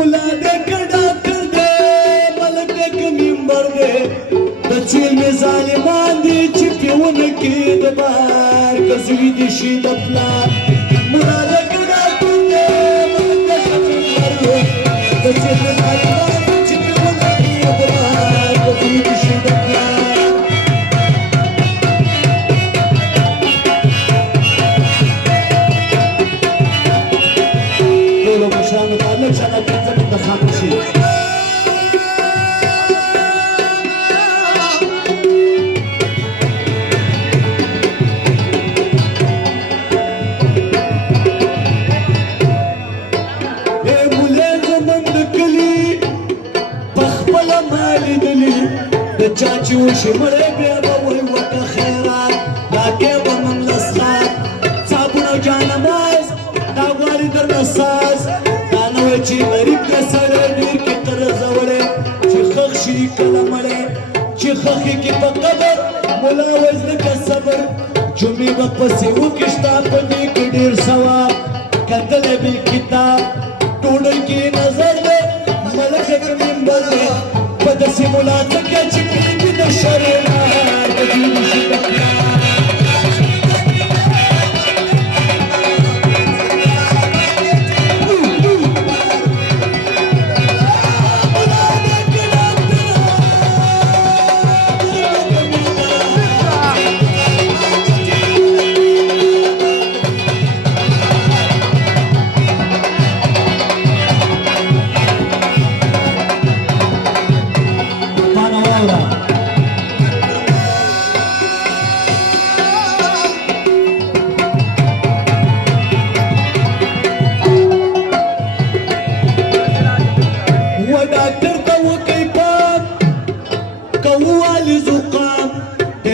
मुला दे ډاکټر دې ملک دې کمنبر دې د چیل مې ظالمان دي چې پیونه کې د بار کزوی دي شي د پلار मुला दे ډاکټر دې ملک دې کمنبر دې د چیل مې ظالمان دي چې پیونه کې د بار کزوی دي شي د پلار شاء الله تنزل الدخان شيء مولين زمن دكلي بخبل مالي دلي دجاجي وشمري بيبا ويوكا خيرات لاكي بمن لسخات صابونا جانا ماز داوالي در نساز چې غریب د سره ډیر کې تر زوړې چې خخ شي کله مړې چې خخ کې په قبر مولا وزن کا صبر جمعې په پسې وکښتا په دې کې ډیر ثواب کتل به کتاب ټوډل کې نظر دې ملک کې منبر دې په دې مولا ته کې چې کې د شریعت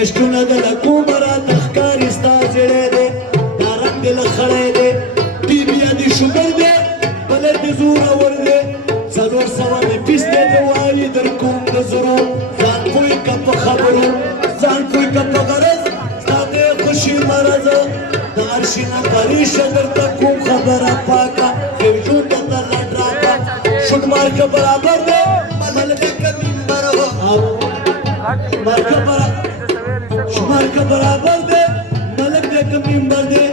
اشکونه د لکومره تخکار استا زړه دې دارنګ دل خړې دې بی بیا دې شوګر دې بلد زور اور دې څلور سوا دې پیسته دې وایي در کوم د زرو ځان کوی کپ خبرو ځان کوی کپ غرض ستاسو خوشي مرز د ارشینا پریشه درته کوم خبره پاکه وجود ته لډراکا شوټ مارک برابر دې ملک کمنبر هو مارک برابر مارکه برابر دے ملک دے کمنبر دے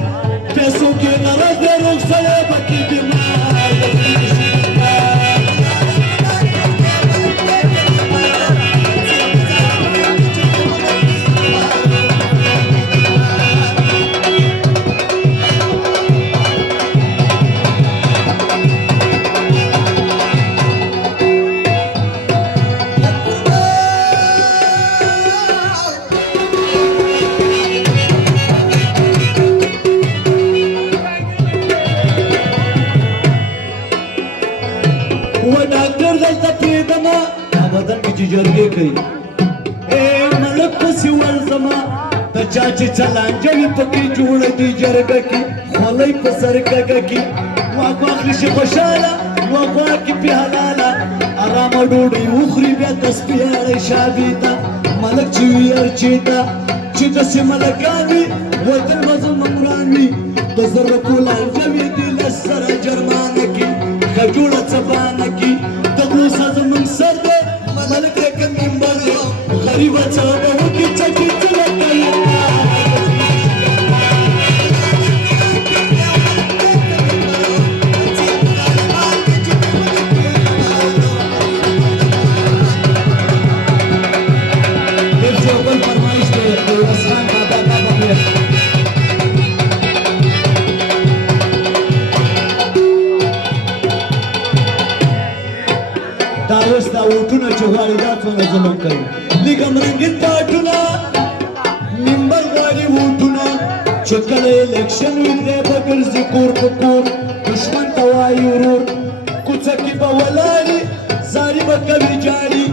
پیسوں کے غرض دے روک سلے بکی بیمار جرګې کوي اے ملک پسې ورځما د چا چې چلانجوي پکې جوړه دي جرګه کې خولۍ په سر کږه کې واک واخلي شي خوشحاله واک واکي پې حلاله ارامه ډوډۍ وخوري بیا تسبیح اړی شابي ته ملک چې وي ارچې ته چې داسې ملکان وي وطن به زموږ وران وي د زرکو لانجوي دي لس سره جرمانه کې ښه جوړه څپانه کې د غوسه زموږ سر دی ملک دې کمنبر دې غریب څه به وکړي چکې چله کوي دا وټونه چې غواړي دا څنګه ظلم کوي لیکم رنګین پاټونه منبر غواړي وټونه چې کله الیکشن وي دی به ګرځي کور په کور دښمن ته وایي ورور کوڅه کې به ولاړي زاري به کوي جاړي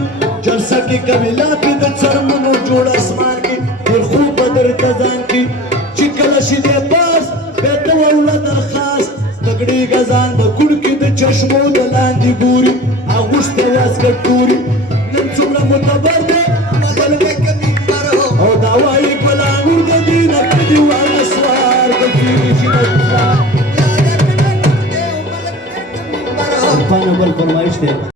جلسه کې کوي لاپې د څرمنو جوړ اسمان کې ډېر خوب به درته ځان کې چې کله شي دی پاس بیا ته وړه درخواست تګړې ګزان به کوڼ کې د چشمو د لاندې ګوري اغوشته واسکټ توري نن څومره معتبر دی ملک کمنبر او دا وایي ګلانور د دې نه کدي وانه سوار د دې چې پانه بل فرمایش دی